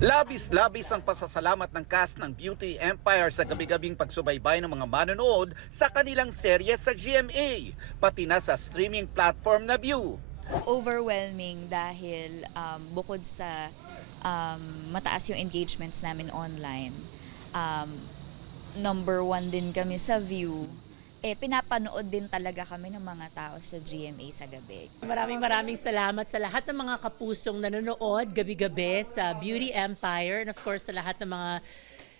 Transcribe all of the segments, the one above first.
Labis-labis ang pasasalamat ng cast ng Beauty Empire sa gabi-gabing pagsubaybay ng mga manonood sa kanilang serye sa GMA, pati na sa streaming platform na View. Overwhelming dahil bukod sa mataas yung engagements namin online, number 1 din kami sa View. Pinapanood din talaga kami ng mga tao sa GMA sa gabi. Maraming salamat sa lahat ng mga kapusong nanonood gabi-gabi sa Beauty Empire, and of course sa lahat ng mga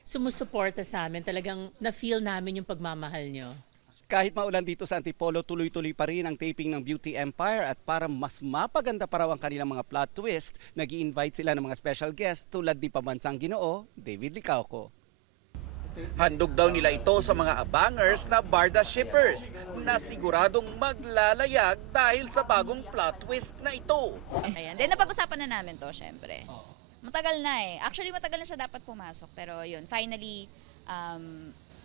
sumusuporta sa amin. Talagang na-feel namin yung pagmamahal nyo. Kahit maulan dito sa Antipolo, tuloy-tuloy pa rin ang taping ng Beauty Empire at para mas mapaganda pa raw ang kanilang mga plot twist, nag-i-invite sila ng mga special guest tulad ni Pambansang Ginoo, David Licauco. Handog daw nila ito sa mga abangers na Barda shippers na siguradong maglalayag dahil sa bagong plot twist na ito. Ayan. Then napag-usapan na namin to, syempre. Matagal na eh. Actually, matagal na siya dapat pumasok. Pero yun, finally,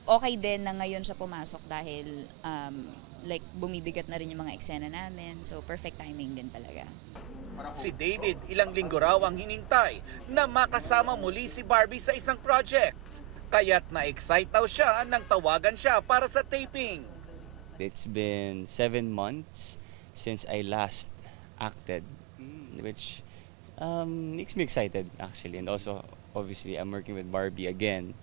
okay din na ngayon siya pumasok dahil like bumibigat na rin yung mga eksena namin. So, perfect timing din talaga. Si David ilang linggo raw ang hinintay na makasama muli si Barbie sa isang project. Kaya't na-excite daw siya nang tawagan siya para sa taping. It's been 7 months since I last acted, which makes me excited actually. And also, obviously, I'm working with Barbie again.